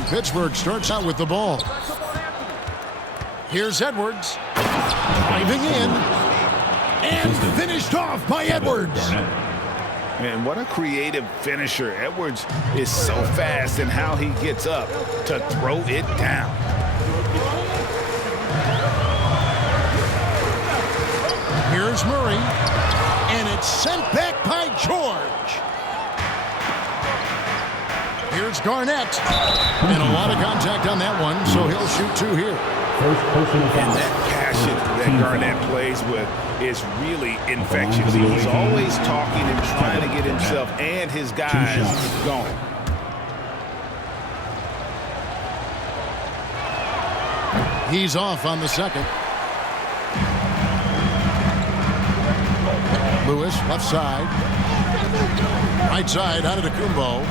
And Pittsburgh starts out with the ball. Here's Edwards. Driving in. And finished off by Edwards. Man, what a creative finisher. Edwards is so fast in how he gets up to throw it down. Here's Murray. And it's sent back by George. Here's Garnett. And a lot of contact on that one, so he'll shoot two here. And that passion that Garnett plays with is really infectious. He's always talking and trying to get himself and his guys going. He's off on the second. Lewis, left side. Right side, out of Antetokounmpo.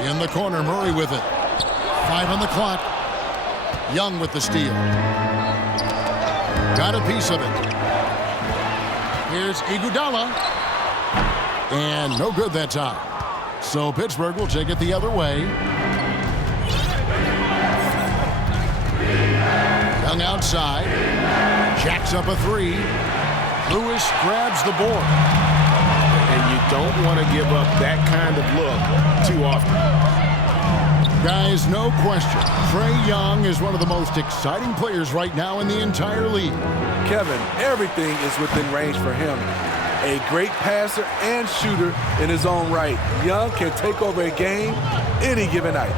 In the corner, Murray with it. 5 on the clock. Young with the steal. Got a piece of it. Here's Iguodala. And no good that time. So Pittsburgh will take it the other way. Young outside. Jacks up a three. Lewis grabs the board. And you don't want to give up that kind of look too often. Guys, no question. Trae Young is one of the most exciting players right now in the entire league. Kevin, everything is within range for him. A great passer and shooter in his own right. Young can take over a game any given night.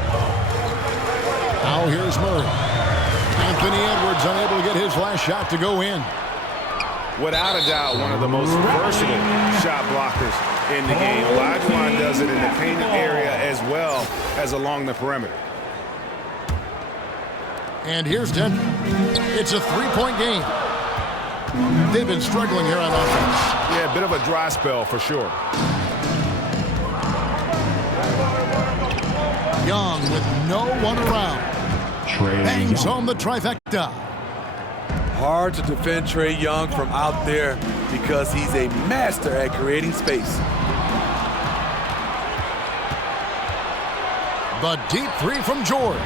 Now here's Murray. Anthony Edwards unable to get his last shot to go in. Without a doubt, one of the most versatile shot blockers in the game. Olajuwon does it in the painted area as well as along the perimeter. And here's Denver. It's a three-point game. They've been struggling here on offense. Yeah, a bit of a dry spell for sure. Young with no one around. Bangs home the trifecta. Hard to defend Trae Young from out there because he's a master at creating space. The deep three from George.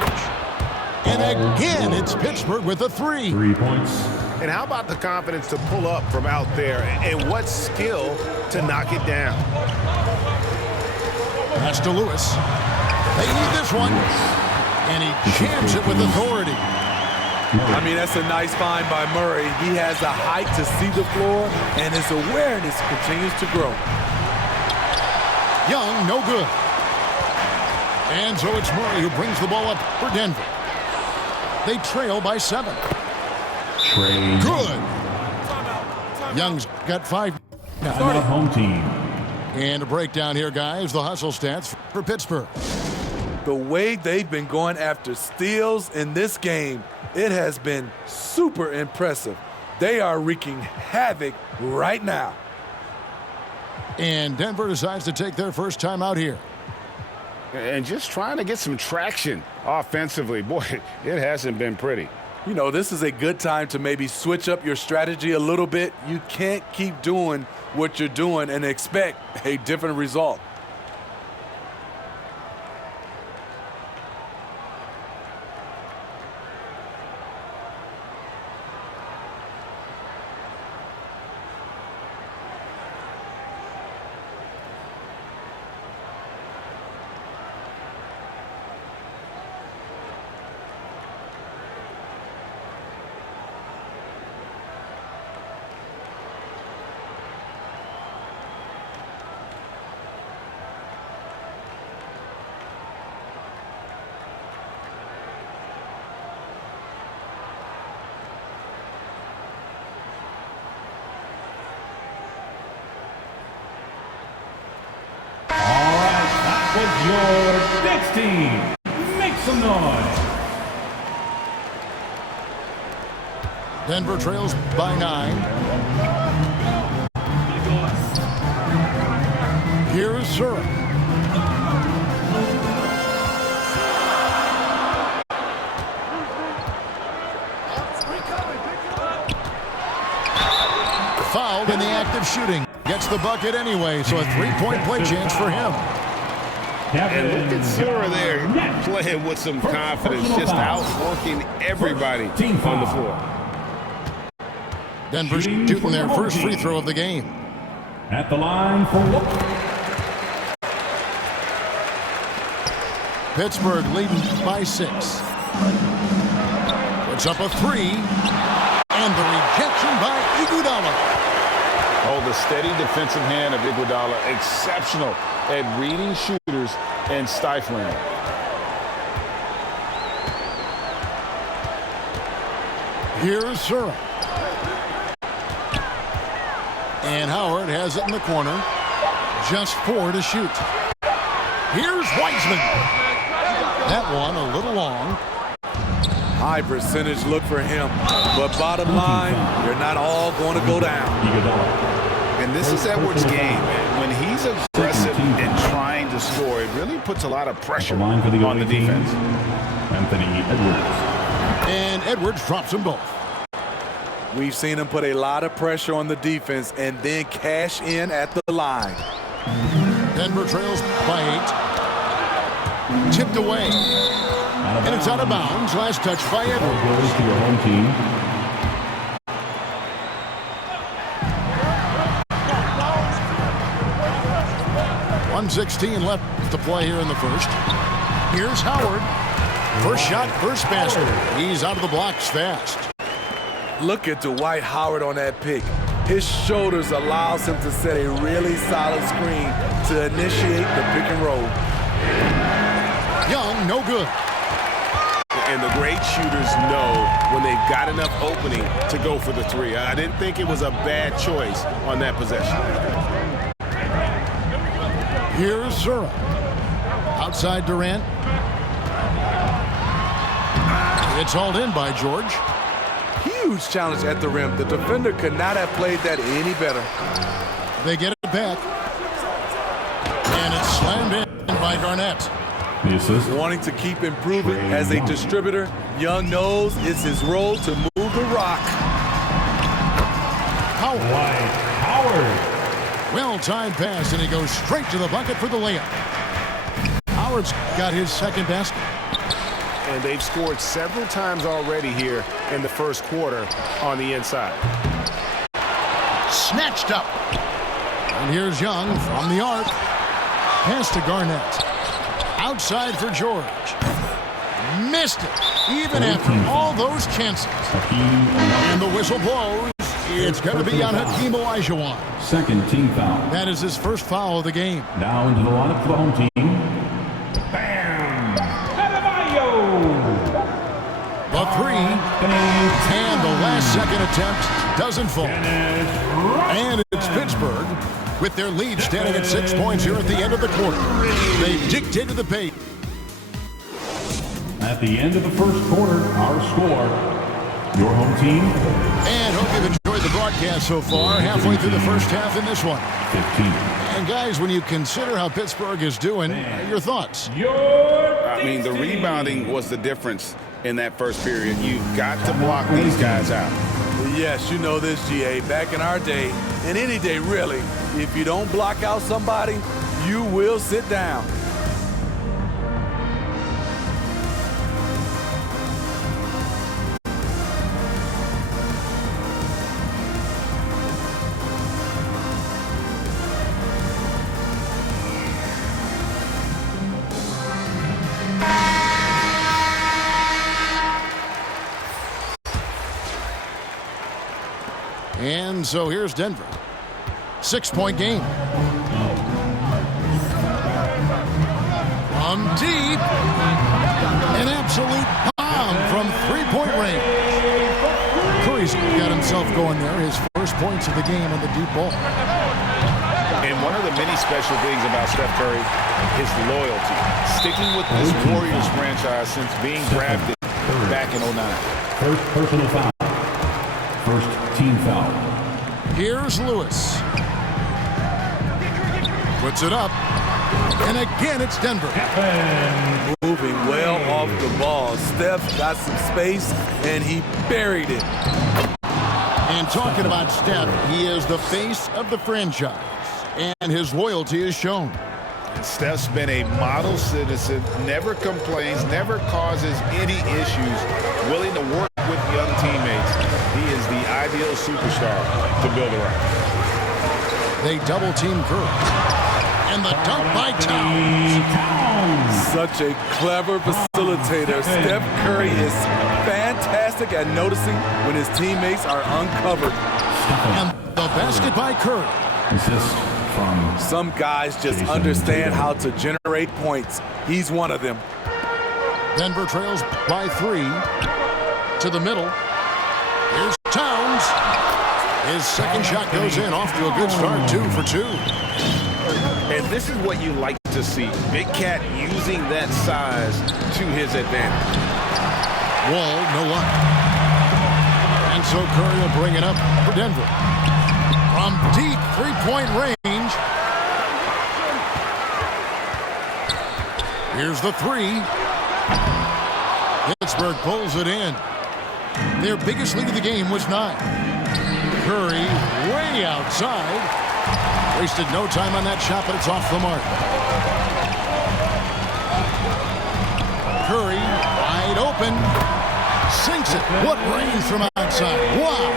And again, it's Pittsburgh with a three. 3 points. And how about the confidence to pull up from out there, and what skill to knock it down. Pass to Lewis. They need this one. And he jams it with authority. I mean, that's a nice find by Murray. He has the height to see the floor, and his awareness continues to grow. Young, no good. And so it's Murray who brings the ball up for Denver. They trail by 7. Good. Young's got 5. Now, home team. And a breakdown here, guys. The hustle stats for Pittsburgh. The way they've been going after steals in this game, it has been super impressive. They are wreaking havoc right now. And Denver decides to take their first time out here. And just trying to get some traction offensively. Boy, it hasn't been pretty. You know, this is a good time to maybe switch up your strategy a little bit. You can't keep doing what you're doing and expect a different result. Your next team, make some noise. Denver trails by 9. Here's Zurich. Fouled in the act effective shooting. Gets the bucket anyway, so a three-point play chance for him. And look at Zura there playing with some confidence, just outworking everybody on the floor. Denver shooting their first free throw of the game. At the line for Pittsburgh leading by 6. Puts up a 3. And the rejection by Iguodala. Oh, the steady defensive hand of Iguodala, exceptional at reading shooters and stifling them. Here's Zura. And Howard has it in the corner. Just 4 to shoot. Here's Wiseman. That one a little long. High percentage look for him. But bottom line, they're not all going to go down. And this is Edwards' game. When he's aggressive and trying to score, it really puts a lot of pressure on the defense. Anthony Edwards. And Edwards drops them both. We've seen him put a lot of pressure on the defense and then cash in at the line. Denver trails by 8. Tipped away. And it's out of bounds. Last touch by Edwards. Goes to your home team. .116 left to play here in the first. Here's Howard. First shot, first basket. He's out of the blocks fast. Look at Dwight Howard on that pick. His shoulders allows him to set a really solid screen to initiate the pick and roll. Young, no good. And the great shooters know when they've got enough opening to go for the 3. I didn't think it was a bad choice on that possession. Here's Zura. Outside Durant. It's hauled in by George. Huge challenge at the rim. The defender could not have played that any better. They get it back. And it's slammed in by Garnett. The assist. Wanting to keep improving as a distributor, Young knows it's his role to move the rock. Howard. Well-timed pass, and he goes straight to the bucket for the layup. Howard's got his second basket. And they've scored several times already here in the first quarter on the inside. Snatched up. And here's Young from the arc. Pass to Garnett. Outside for George. Missed it, even after all those chances. And the whistle blows. It's going to be on Hakeem Olajuwon. Second team foul. That is his first foul of the game. Now into the lineup for the home team. Bam! The 3. And the last second attempt doesn't fall. And it's Pittsburgh with their lead standing at 6 points here at the end of the quarter. They dictated the pace. At the end of the first quarter, our score, your home team. And hope you've enjoyed the broadcast so far. Halfway through the first half in this one. 15. And guys, when you consider how Pittsburgh is doing, your thoughts? I mean, the rebounding was the difference in that first period. You've got to block these guys out. Yes, you know this, GA. Back in our day, and any day really, if you don't block out somebody, you will sit down. And so here's Denver. 6-point game. From deep. An absolute bomb from three-point range. Curry's got himself going there. His first points of the game on the deep ball. And one of the many special things about Steph Curry, his loyalty. Sticking with this Warriors franchise since being drafted back in 09. First personal foul. First team foul. Here's Lewis. Puts it up. And again, it's Denver. Moving well off the ball. Steph got some space, and he buried it. And talking about Steph, he is the face of the franchise, and his loyalty is shown. Steph's been a model citizen, never complains, never causes any issues, willing to work with young teammates. He is the ideal superstar to build around. They double-team Curry. And the dunk by Towns. Such a clever facilitator. Steph Curry is fantastic at noticing when his teammates are uncovered. And the basket by Curry. Assist from Some guys just Jason understand Tatum. how to generate points. He's one of them. Denver trails by 3. To the middle. Here's Towns. His second shot goes in, off to a good start, 2 for 2. And this is what you like to see. Big Cat using that size to his advantage. Wall, no luck. And so Curry will bring it up for Denver. From deep three-point range. Here's the 3. Pittsburgh pulls it in. Their biggest lead of the game was 9. Curry way outside. Wasted no time on that shot, but it's off the mark. Curry wide open. Sinks it. What range from outside. Wow.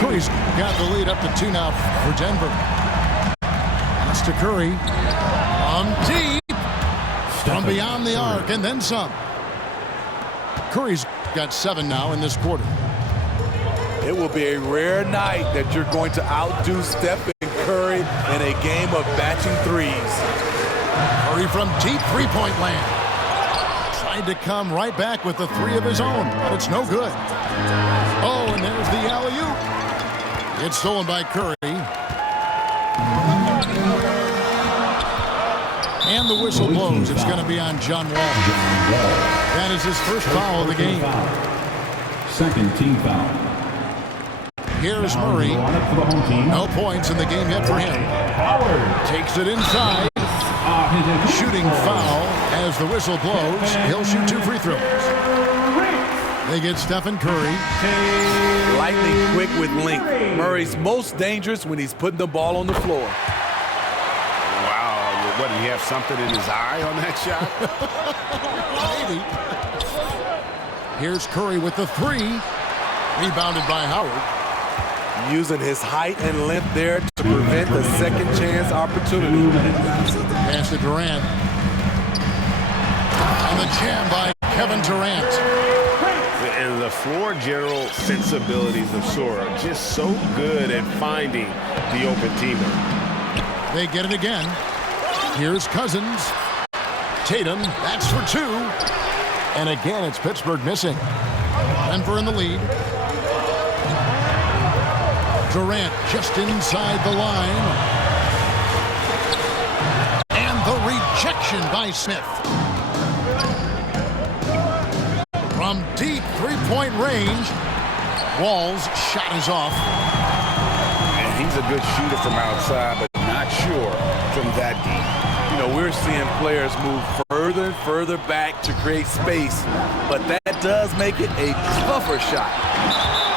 Curry's got the lead up to 2 now for Denver. That's to Curry. Deep. From beyond the arc and then some. Curry's got 7 now in this quarter. It will be a rare night that you're going to outdo Steph and Curry in a game of batching threes. Curry from deep three-point land. Tried to come right back with the 3 of his own, but it's no good. Oh, and there's the alley-oop. It's stolen by Curry. And the whistle blows. It's going to be on John Wall. That is his first foul of the game. Second team foul. Here's Murray. No points in the game yet for him. Howard Takes it inside. Shooting foul as the whistle blows. He'll shoot 2 free throws. They get Stephen Curry. Lightning quick with length. Murray's most dangerous when he's putting the ball on the floor. Wow, what, did he have something in his eye on that shot? Maybe. Here's Curry with the 3. Rebounded by Howard. Using his height and length there to prevent the second chance opportunity. Pass to Durant. And the jam by Kevin Durant. And the floor general sensibilities of Sora, just so good at finding the open teammate. They get it again. Here's Cousins. Tatum, that's for 2. And again, it's Pittsburgh missing. Denver in the lead. Durant just inside the line. And the rejection by Smith. From deep three-point range, Wall's shot is off. And he's a good shooter from outside, but not sure from that deep. You know, we're seeing players move further and further back to create space, but that does make it a tougher shot.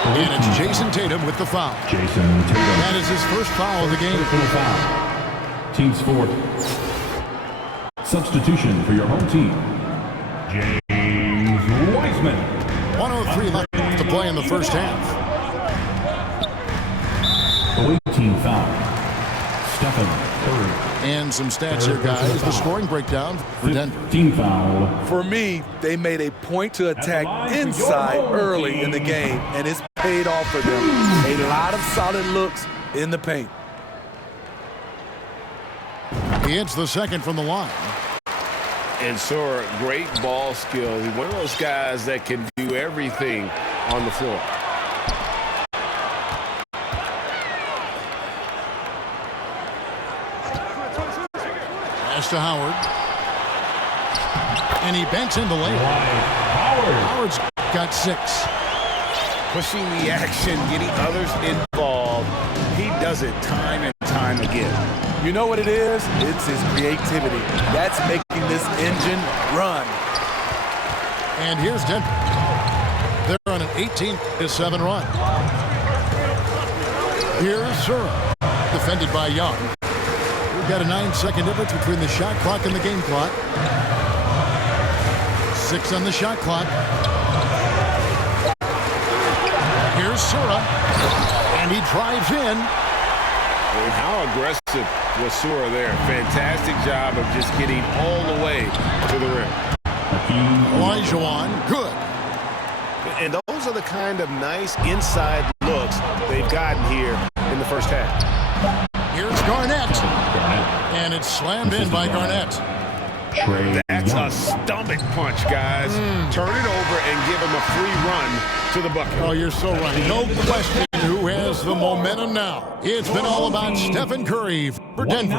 And it's Jason Tatum with the foul. Jason Tatum. That is his first foul of the game. Personal foul. Team's fourth. Substitution for your home team. James Wiseman. 1:03 left to play in the first half. Away team foul. Stephen Curry. And some stats here, guys. The scoring breakdown for Denver. Team foul. For me, they made a point to attack inside early in the game, and it's paid off for them. A lot of solid looks in the paint. He hits the second from the line. And Sora, great ball skills. He's one of those guys that can do everything on the floor. Pass to Howard. And he banks in the layup. Howard's got 6. Pushing the action, getting others involved. He does it time and time again. You know what it is? It's his creativity. That's making this engine run. And here's Denver. They're on an 18-7 run. Here's Sura, defended by Young. We've got a 9-second difference between the shot clock and the game clock. 6 on the shot clock. Here's Sura, and he drives in. And how aggressive was Sura there? Fantastic job of just getting all the way to the rim. Olajuwon, good. And those are the kind of nice inside looks they've gotten here in the first half. Here's Garnett, and it's slammed in by Garnett. That's a stomach punch, guys. Turn it over and give him a free run to the bucket. Oh, you're so right. No question who has the momentum now. It's been all about Stephen Curry for Denver.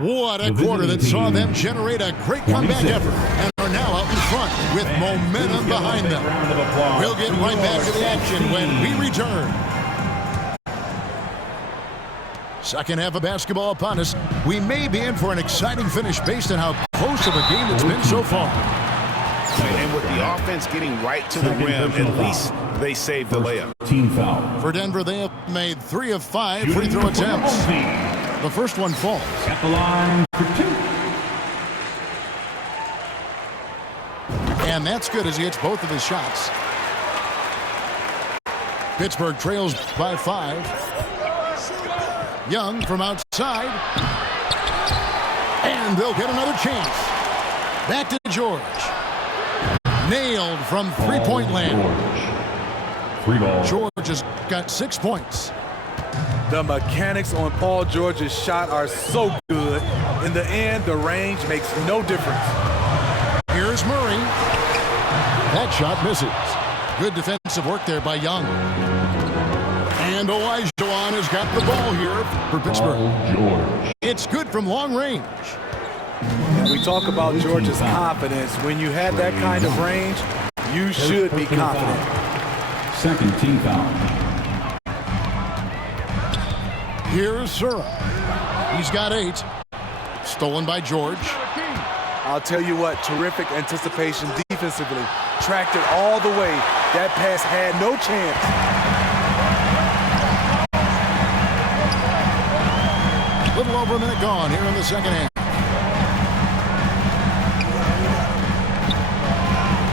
What a quarter that saw them generate a great comeback effort and are now out in front with momentum behind them. We'll get right back to the action when we return. Second half of basketball upon us. We may be in for an exciting finish based on how close of a game it's been so far. And with the offense getting right to the rim, at least they saved the layup. Team foul. For Denver, they have made 3 of 5 free throw attempts. The first one falls. At the line for 2. And that's good as he hits both of his shots. Pittsburgh trails by 5. Young from outside. And they'll get another chance. Back to George. Nailed from three-point land. George has got 6 points. The mechanics on Paul George's shot are so good. In the end, the range makes no difference. Here's Murray. That shot misses. Good defensive work there by Young. And Olajuwon has got the ball here for Pittsburgh. George. It's good from long range. We talk about George's confidence. When you have that kind of range, you should be confident. Second team foul. Here's Sura. He's got 8. Stolen by George. I'll tell you what, terrific anticipation defensively. Tracked it all the way. That pass had no chance. Little over a minute gone here in the second half.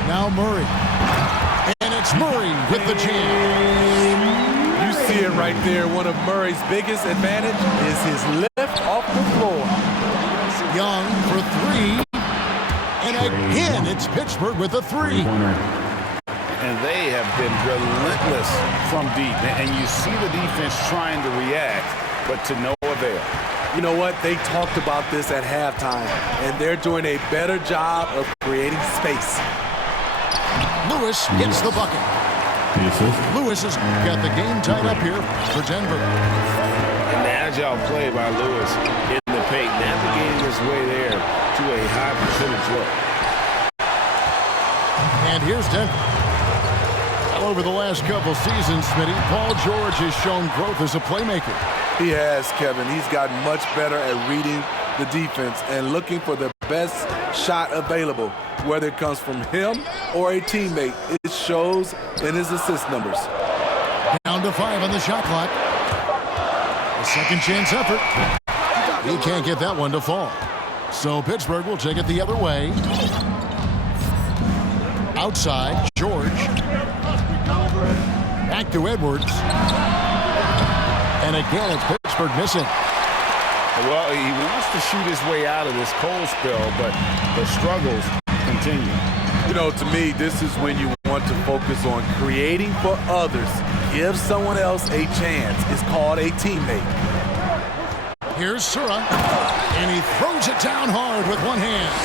Now Murray. And it's Murray with the jam. You see it right there. One of Murray's biggest advantage is his lift off the floor. Young for 3. And again, it's Pittsburgh with a 3. And they have been relentless from deep. And you see the defense trying to react, but to no avail. You know what? They talked about this at halftime, and they're doing a better job of creating space. Lewis gets the bucket. Lewis has got the game tied up here for Denver. An agile play by Lewis in the paint, navigating his way there to a high percentage look. And here's Denver. Well, over the last couple seasons, Smitty, Paul George has shown growth as a playmaker. He has, Kevin. He's gotten much better at reading the defense and looking for the best shot available, whether it comes from him or a teammate. It shows in his assist numbers. Down to 5 on the shot clock. A second chance effort. He can't get that one to fall. So Pittsburgh will take it the other way. Outside, George. Back to Edwards. And again, it's Pittsburgh missing. Well, he wants to shoot his way out of this cold spell, but the struggles continue. You know, to me, this is when you want to focus on creating for others. Give someone else a chance. It's called a teammate. Here's Sura, and he throws it down hard with one hand.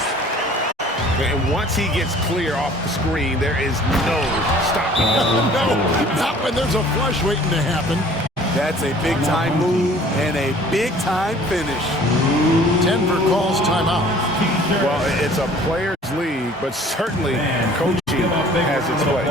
And once he gets clear off the screen, there is no stopping. No, not when there's a flush waiting to happen. That's a big-time move and a big-time finish. Denver calls timeout. Well, it's a players' league, but certainly coaching has its place.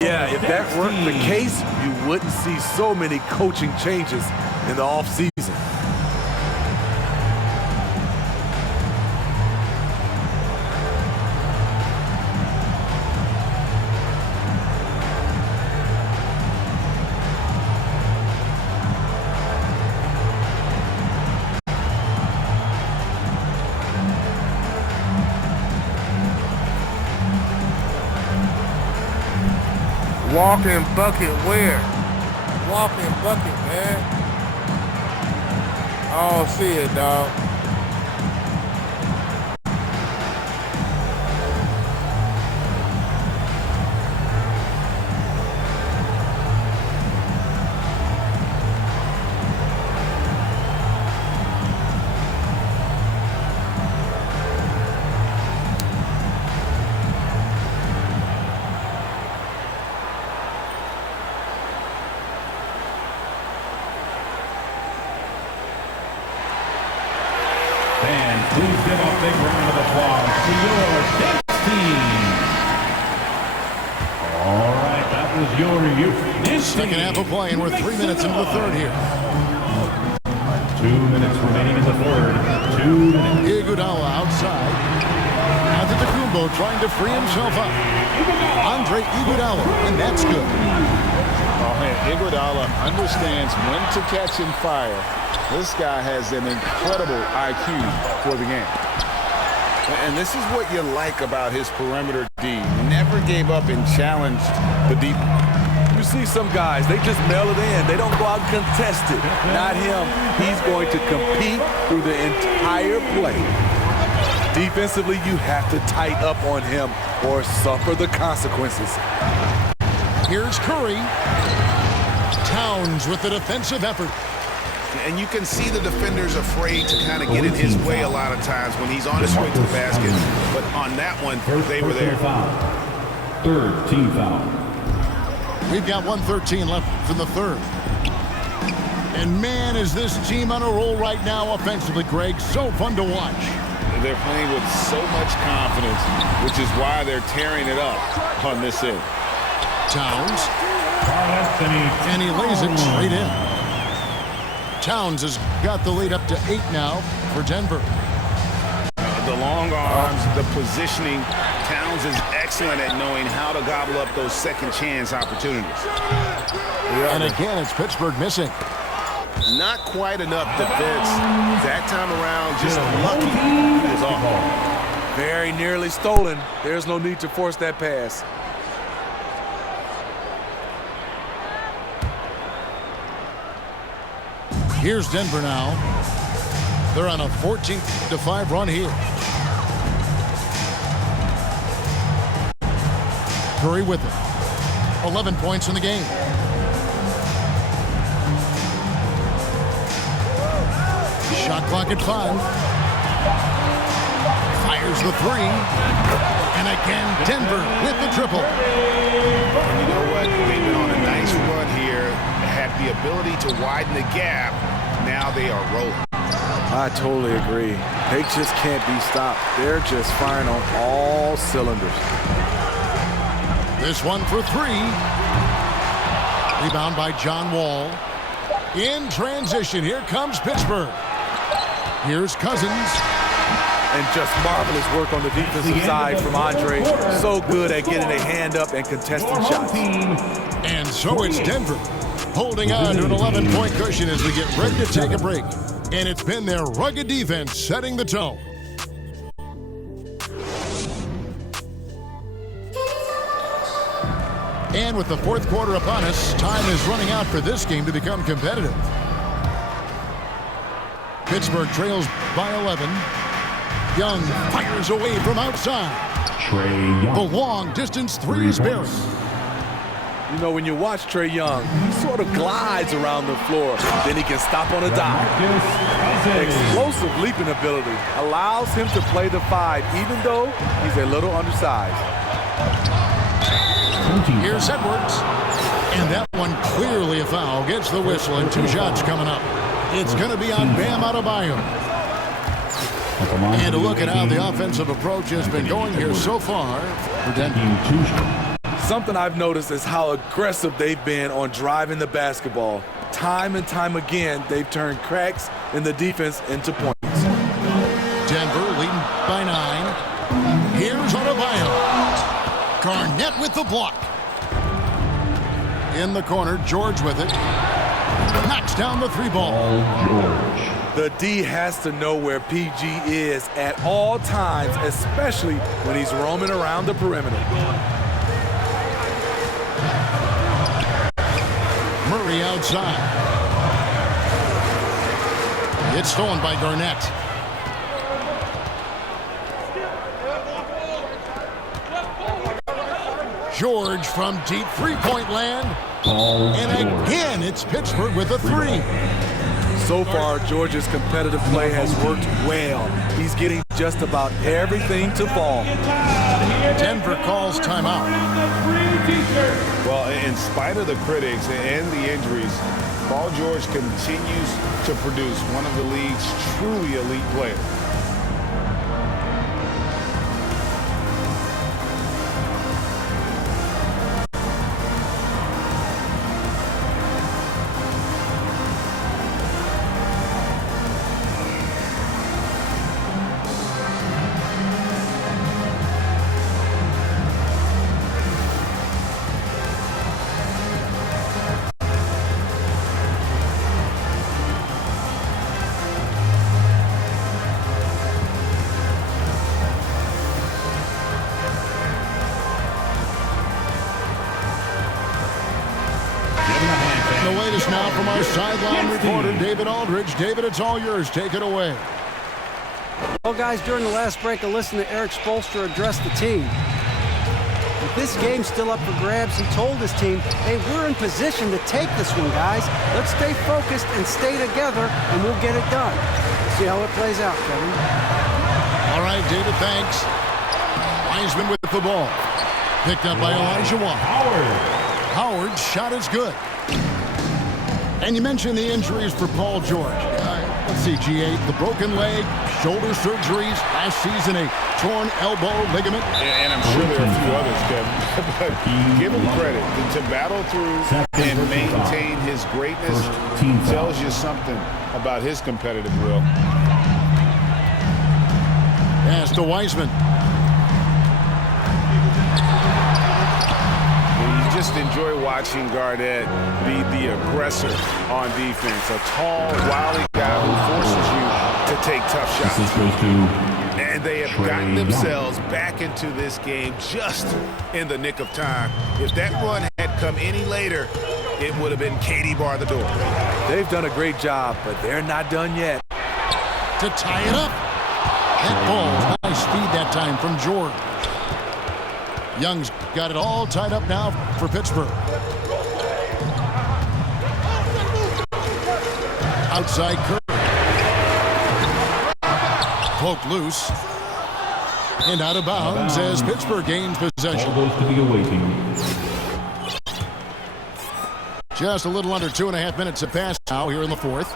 Yeah, if that weren't the case, you wouldn't see so many coaching changes in the offseason. Walking bucket where? Walking bucket, man. I don't see it, dog. Fans, please give a big round of applause to your dance team. All right, that was your youth dance Second team. half of play, and we're 3 minutes into the third here. 2 minutes remaining in the third. 2 minutes. Iguodala outside. Antetokounmpo trying to free himself up. Andre Iguodala, and that's good. Oh, man, Iguodala understands when to catch and fire. This guy has an incredible IQ for the game. And this is what you like about his perimeter D. Never gave up and challenged the deep. You see some guys, they just mail it in. They don't go out and contest it. Not him. He's going to compete through the entire play. Defensively, you have to tighten up on him or suffer the consequences. Here's Curry. Towns with the defensive effort. And you can see the defenders afraid to kind of get in his way a lot of times when he's on his way to the basket. But on that one, they were there. Third team foul. We've got 1:13 left in the third. And man, is this team on a roll right now offensively, Greg. So fun to watch. They're playing with so much confidence, which is why they're tearing it up on this end. Towns. And he lays it straight in. Towns has got the lead up to 8 now for Denver. The long arms, the positioning. Towns is excellent at knowing how to gobble up those second chance opportunities. And again, it's Pittsburgh missing. Not quite enough defense. That time around, just lucky he was off. Very nearly stolen. There's no need to force that pass. Here's Denver now. They're on a 14-5 run here. Curry with it. 11 points in the game. Shot clock at 5. Fires the 3. And again, Denver with the triple. And you know what? They've been on a nice run here. Had the ability to widen the gap. Now they are rolling. I totally agree. They just can't be stopped. They're just firing on all cylinders. This one for 3. Rebound by John Wall. In transition, here comes Pittsburgh. Here's Cousins. And just marvelous work on the defensive side from Andre. So good at getting a hand up and contesting shots. And so it's Denver, holding on to an 11-point cushion as we get ready to take a break. And it's been their rugged defense setting the tone. And with the fourth quarter upon us, time is running out for this game to become competitive. Pittsburgh trails by 11. Young fires away from outside. Trae Young. The long-distance 3 is buried. You know, when you watch Trae Young, he sort of glides around the floor. Then he can stop on a dime. Explosive leaping ability allows him to play the 5, even though he's a little undersized. Here's Edwards. And that one clearly a foul. Gets the whistle, and 2 shots coming up. It's going to be on Bam Adebayo. And a look at how the offensive approach has been going here so far for Denver. Something I've noticed is how aggressive they've been on driving the basketball. Time and time again, they've turned cracks in the defense into points. Denver leading by 9. Here's Dopeboii999. Garnett with the block. In the corner, George with it. Knocks down the 3 ball. George. The D has to know where PG is at all times, especially when he's roaming around the perimeter. Murray outside. It's stolen by Garnett. George from deep 3-point land. And again, it's Pittsburgh with a 3. So far, George's competitive play has worked well. He's getting just about everything to fall. Denver calls timeout. Well, in spite of the critics and the injuries, Paul George continues to produce one of the league's truly elite players. The latest now from our sideline reporter, David Aldridge. David, it's all yours. Take it away. Well, guys, during the last break, I listened to Eric Spoelstra address the team. With this game still up for grabs, he told his team, hey, we're in position to take this one, guys. Let's stay focused and stay together, and we'll get it done. See how it plays out, Kevin. All right, David, thanks. Wiseman with the ball. Picked up by Elijah Wan. Howard's shot is good. And you mentioned the injuries for Paul George. Let's see, G8, the broken leg, shoulder surgeries, last season a torn elbow ligament. And I'm sure there are a few others, Kevin. But give him credit. To battle through and maintain his greatness tells you something about his competitive will. Pass to Wiseman. Just enjoy watching Garnett be the aggressor on defense. A tall, wily guy who forces you to take tough shots. And they have gotten themselves back into this game just in the nick of time. If that run had come any later, it would have been Katie bar the door. They've done a great job, but they're not done yet. To tie it up. That ball, nice feed that time from George. Young's got it all tied up now for Pittsburgh. Outside Curry. Poked loose. And out of bounds as Pittsburgh gains possession. Just a little under 2.5 minutes have passed now here in the 4th.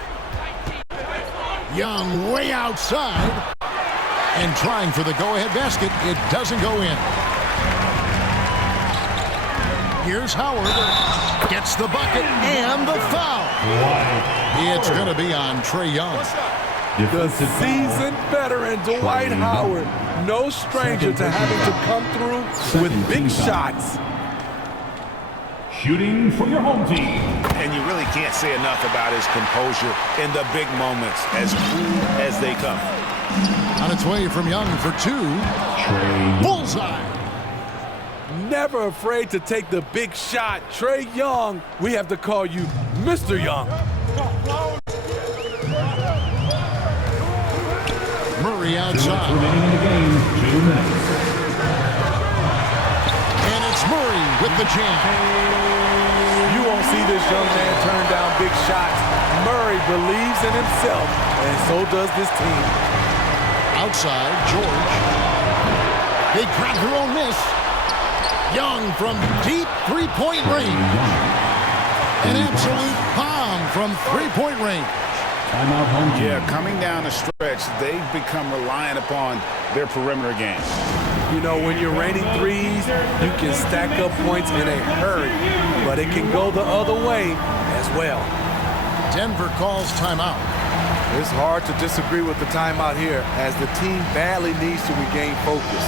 Young way outside. And trying for the go-ahead basket. It doesn't go in. Here's Howard, gets the bucket and the foul. It's going to be on Trae Young. The seasoned veteran Dwight Howard, no stranger to having to come through with big shots. Shooting for your home team. And you really can't say enough about his composure in the big moments, as cool as they come. On its way from Young for 2. Bullseye. Never afraid to take the big shot. Trae Young, we have to call you Mr. Young. Murray outside. Remaining in the game, 2 minutes. And it's Murray with the jam. You won't see this young man turn down big shots. Murray believes in himself, and so does this team. Outside, George. They grab their own miss. Young from deep 3-point range. An absolute bomb from 3-point range. Timeout home team. Yeah, coming down the stretch, they've become reliant upon their perimeter game. You know, when you're raining threes, you can stack up points in a hurry, but it can go the other way as well. Denver calls timeout. It's hard to disagree with the timeout here as the team badly needs to regain focus.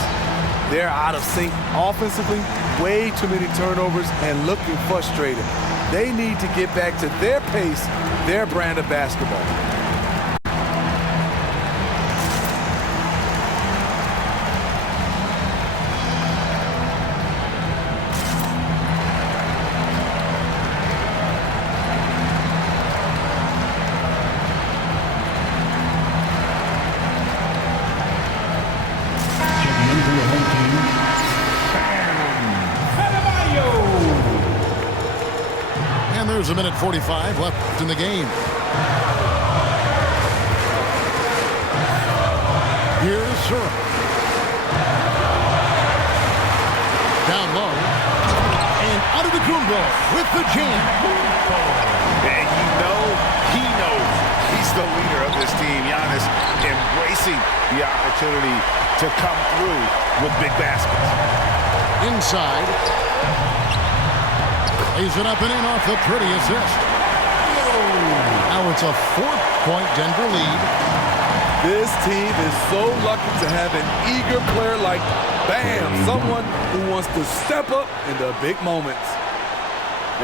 They're out of sync offensively, way too many turnovers, and looking frustrated. They need to get back to their pace, their brand of basketball. There's a minute 45 left in the game. Here's Syrup. Down low. And out of the Kumbo with the jam. And you know, he knows he's the leader of this team. Giannis embracing the opportunity to come through with big baskets. Inside. Lays it up and in off the pretty assist. Now it's a 4-point Denver lead. This team is so lucky to have an eager player like Bam, someone who wants to step up in the big moments.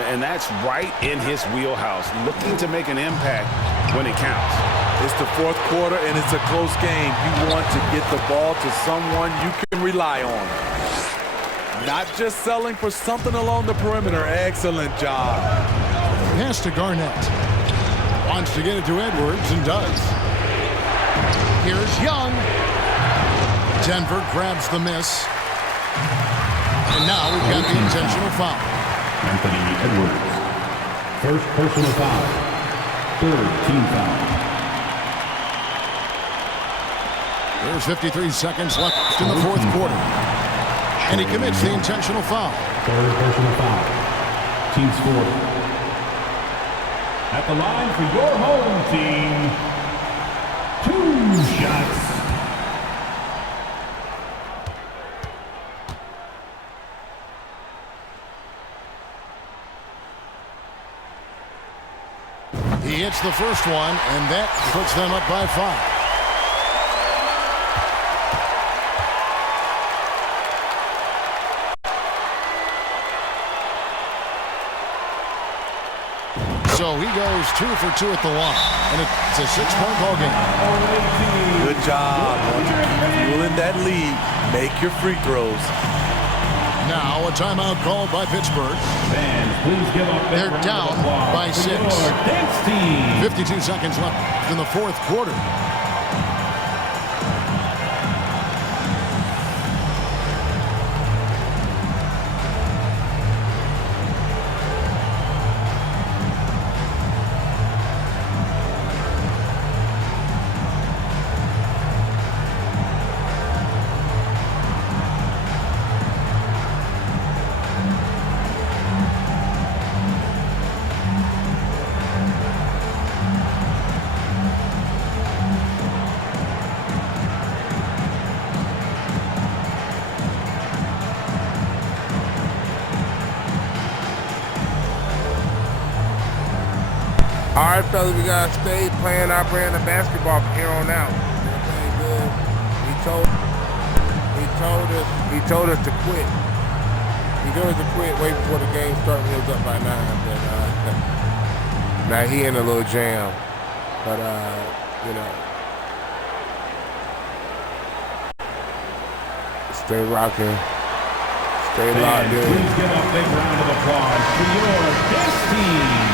And that's right in his wheelhouse, looking to make an impact when it counts. It's the fourth quarter and it's a close game. You want to get the ball to someone you can rely on. Not just selling for something along the perimeter. Excellent job. Pass to Garnett. Wants to get it to Edwards and does. Here's Young. Denver grabs the miss. And now we've got the intentional foul. Anthony Edwards. First personal foul. Third team foul. There's 53 seconds left in the fourth quarter. And he commits the intentional foul. Third personal foul. Team score. At the line for your home team, 2 shots. He hits the first one, and that puts them up by 5. So he goes 2 for 2 at the line, and it's a 6-point ball game. Good job. Fueling that lead. Make your free throws. Now a timeout called by Pittsburgh. Fans, please give up. They're down by 6. 52 seconds left in the fourth quarter. All right, fellas, we gotta stay playing our brand of basketball from here on out. We're playing good. He told us to quit. He told us to quit way before the game started. He was up by 9. But now he in a little jam. But you know, stay rocking. Stay locked in. Please give a big round of applause for your guest team.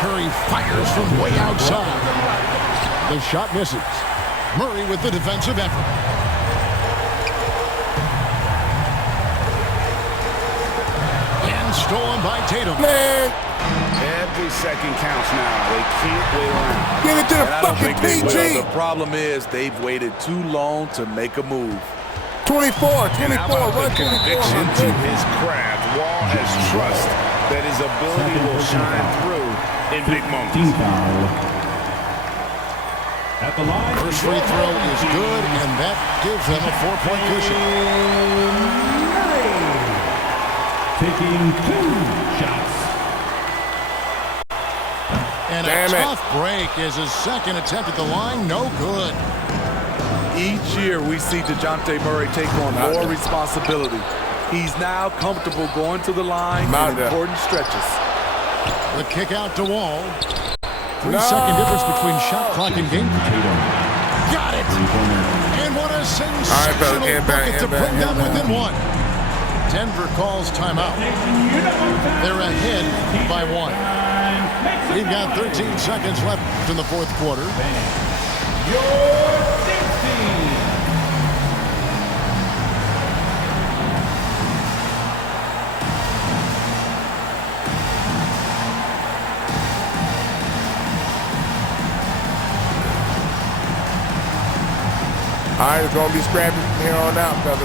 Curry fires from way outside. The shot misses. Murray with the defensive effort. And stolen by Tatum. Man, Every second counts now. They can't wait around. get it to the And I don't fucking think they will. PG. The problem is they've waited too long to make a move. 24, And how about run the 24. conviction to his craft? Wall has trust that his ability will shine through in big moments. Team foul. At the line. First free throw is good, and that gives them a 4-point cushion. Taking 2 shots. And a tough break is his second attempt at the line. No good. Each year we see DeJounte Murray take on more responsibility. He's now comfortable going to the line in important stretches. The kick out to Wall. 3-second difference between shot clock and game. Got it! And what a sensational bucket to bring them within 1. Denver calls timeout. They're ahead by 1. We've got 13 seconds left in the fourth quarter. All right, it's going to be scrappy from here on out, fellas.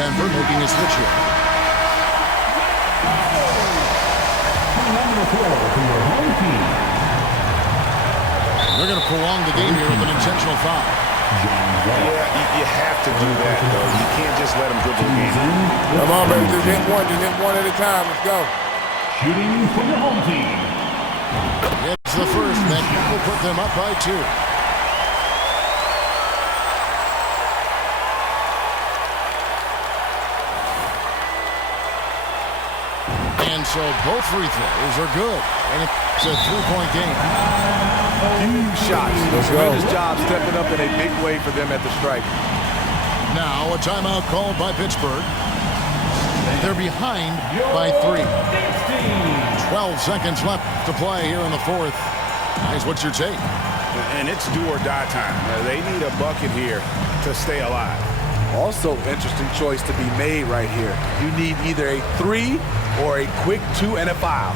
Denver making a switch here. Number 4 for your home team. They're going to prolong the game here with an intentional foul. Yeah, you have to do that, though. You can't just let them dribble the game. Come on, baby. Just hit one at a time. Let's go. Shooting for your home team. It's the first. That will put them up by 2. And so both free throws are good. And it's a 3-point game. Huge shots. Tremendous job stepping up in a big way for them at the stripe. Now a timeout called by Pittsburgh. They're behind by 3. 12 seconds left to play here in the fourth. Guys, what's your take? And it's do or die time. They need a bucket here to stay alive. Also, interesting choice to be made right here. You need either a 3 or a quick 2 and a foul.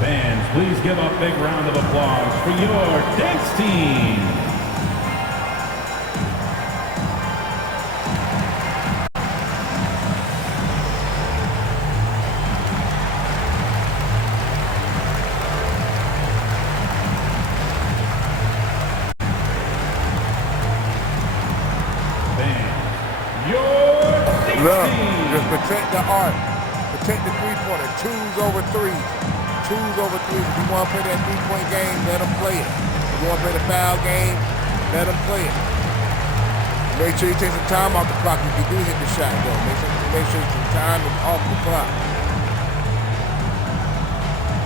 Fans, please give a big round of applause for your dance team. Look, just protect the arc. Protect the three-pointer. 2s over 3s. 2s over 3s. If you want to play that 3-point game, let them play it. If you want to play the foul game, let them play it. Make sure you take some time off the clock if you do hit the shot, though. Make sure some time is off the clock.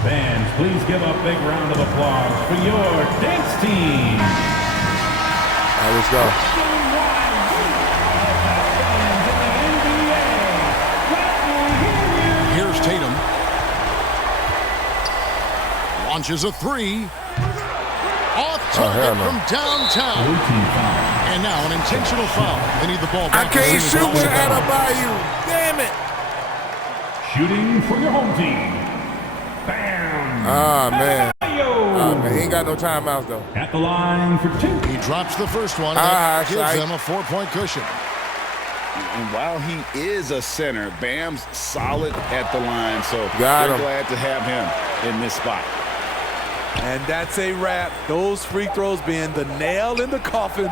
Fans, please give a big round of applause for your dance team. All right, let's go. Here's Tatum. Launches a 3. Off target from downtown. And now an intentional foul. They need the ball back. I can't shoot with Dopeboii. Damn it. Shooting for your home team. Bam. Ah, man. He ain't got no timeouts, though. At the line for 2. He drops the first one. That gives them a 4-point cushion. And while he is a center, Bam's solid at the line, so they're glad to have him in this spot. And that's a wrap. Those free throws being the nail in the coffin.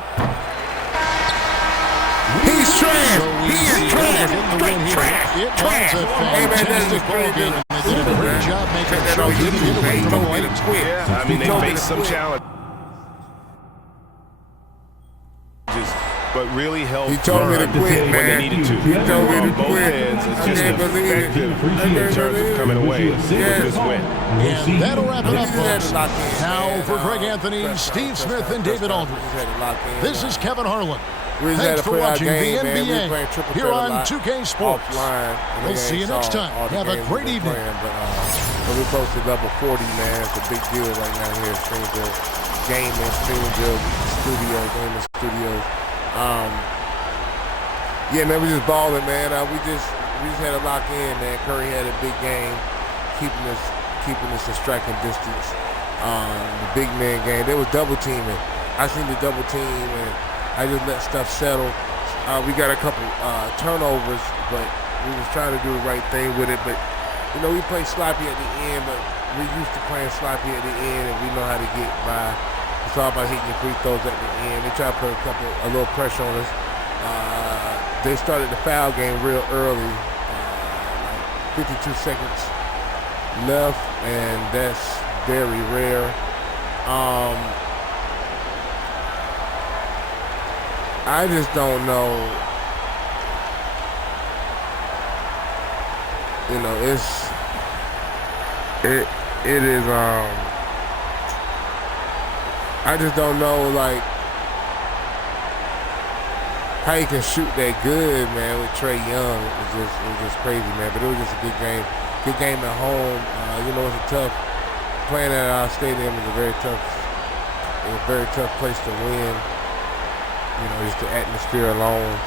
He's trash. So he is trash. It was a fantastic ball game. They did a great job making sure he didn't get away from the late. Yeah, I mean, they faced some challenges, but really helped. He told me to quit, when man. they needed to. He told me to both quit. ends, it's I just can't believe it. effective in terms of coming away with this win. And that'll wrap it up, folks. Lock in, Now man. for Greg Anthony, Steve Smith, and David Aldridge. This is Kevin Harlan. We just Thanks had to for play our watching game, the man. We NBA playing triple here threat a on lot 2K Sports. offline. We'll see you next time. Have a great evening. But we posted level 40, man. It's a big deal right now here at StreamVille. Gaming, StreamVille Studios, Gaming Studios. Yeah, man, we just balling, man. We just had to lock in, man. Curry had a big game, keeping us in striking distance. The big man game, they was double teaming. I seen the double team, and I just let stuff settle. We got a couple turnovers, but we was trying to do the right thing with it. But, you know, we played sloppy at the end, but we used to playing sloppy at the end, and we know how to get by. It's all about hitting your free throws at the end. They try to put a little pressure on us. They started the foul game real early, like 52 seconds left, and that's very rare. I just don't know. You know, it is. I just don't know, like, how you can shoot that good, man, with Trae Young. It was just crazy, man. But it was just a good game. Good game at home. You know, it's a tough, playing at our stadium is a very tough place to win. You know, just the atmosphere alone.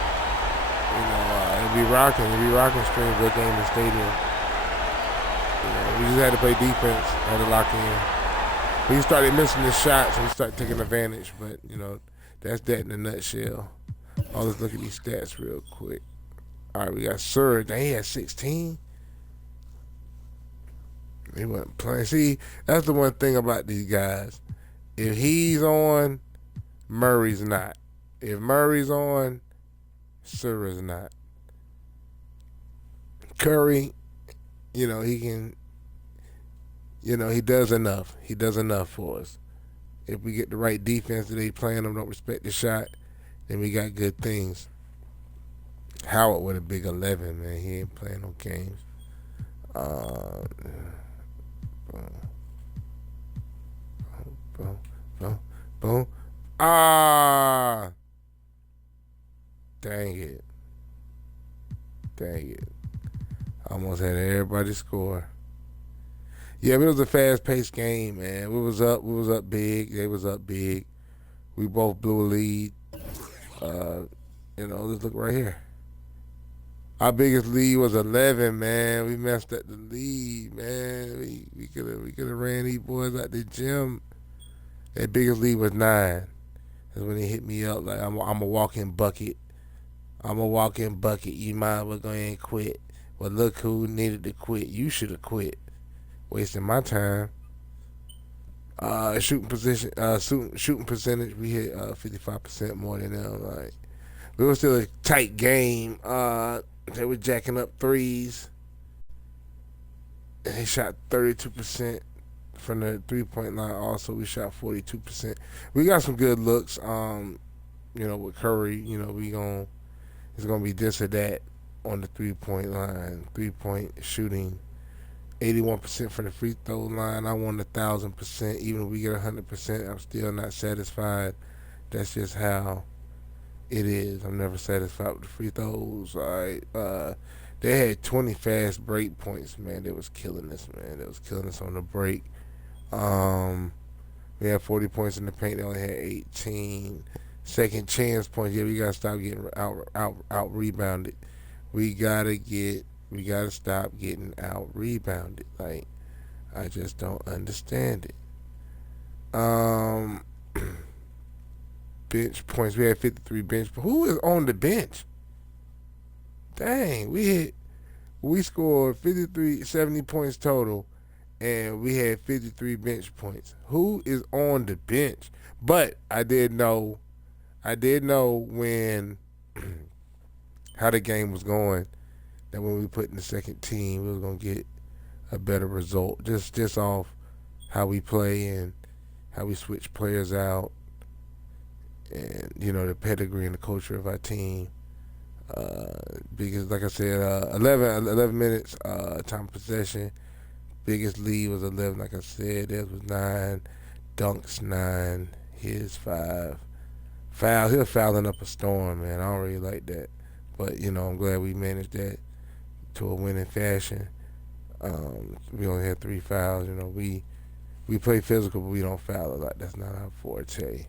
You know, it'd be rocking StreamVille game in the stadium. You know, we just had to play defense, had to lock in. We started missing the shots and we started taking advantage, but, you know, that's that in a nutshell. Let's look at these stats real quick. All right, we got Surge. He had 16. He wasn't playing. See, that's the one thing about these guys. If he's on, Murray's not. If Murray's on, Surge's not. Curry, you know, he can, you know, he does enough. He does enough for us. If we get the right defense that they playing them, don't respect the shot, then we got good things. Howard with a big 11, man. He ain't playing no games. Boom. Dang it. Almost had everybody score. Yeah, but it was a fast-paced game, man. We was up big. They was up big. We both blew a lead. You know, let's look right here. Our biggest lead was 11, man. We messed up the lead, man. We could have ran these boys out the gym. That biggest lead was 9. That's when he hit me up like I'm a walking bucket. You might as well go ahead and quit. Well, look who needed to quit. You should have quit. Wasting my time. Shooting percentage, we hit 55% more than them. Like, we were still a tight game. They were jacking up threes. And they shot 32% from the 3-point line. Also, we shot 42%. We got some good looks. You know, with Curry, you know, it's gonna be this or that on the 3-point line. 3-point shooting. 81% from the free throw line. I want 1,000%. Even if we get 100%, I'm still not satisfied. That's just how it is. I'm never satisfied with the free throws. All right. They had 20 fast break points, man. They was killing us, man. They was killing us on the break. We had 40 points in the paint. They only had 18. Second chance points. Yeah, we gotta stop getting out rebounded. We gotta stop getting out rebounded. Like, I just don't understand it. Bench points. We had 53 bench. Who is on the bench? Dang, we scored 70 points total, and we had 53 bench points. Who is on the bench? But I did know when how the game was going, that when we put in the second team, we was gonna get a better result. Just off how we play and how we switch players out, and you know, the pedigree and the culture of our team. Because like I said, 11 minutes time of possession. Biggest lead was 11. Like I said, theirs was 9. Dunks 9. His 5. Fouls. He was fouling up a storm, man. I don't really like that, but you know, I'm glad we managed that to a winning fashion. We only had 3 fouls. You know, we play physical, but we don't foul a lot. That's not our forte.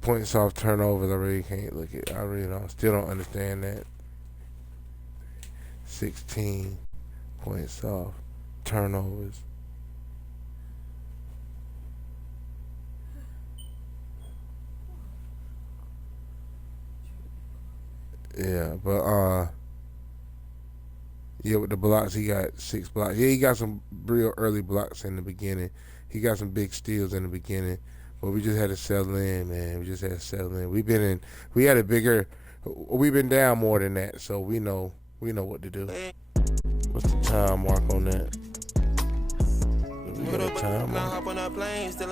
Points off turnovers, I really can't look at. I really still don't understand that. 16 points off turnovers. Yeah, but yeah, with the blocks, he got 6 blocks. Yeah, he got some real early blocks in the beginning. He got some big steals in the beginning, but we just had to settle in, man. We just had to settle in. We've been down more than that, so we know what to do. What's the time mark on that? We got a time mark.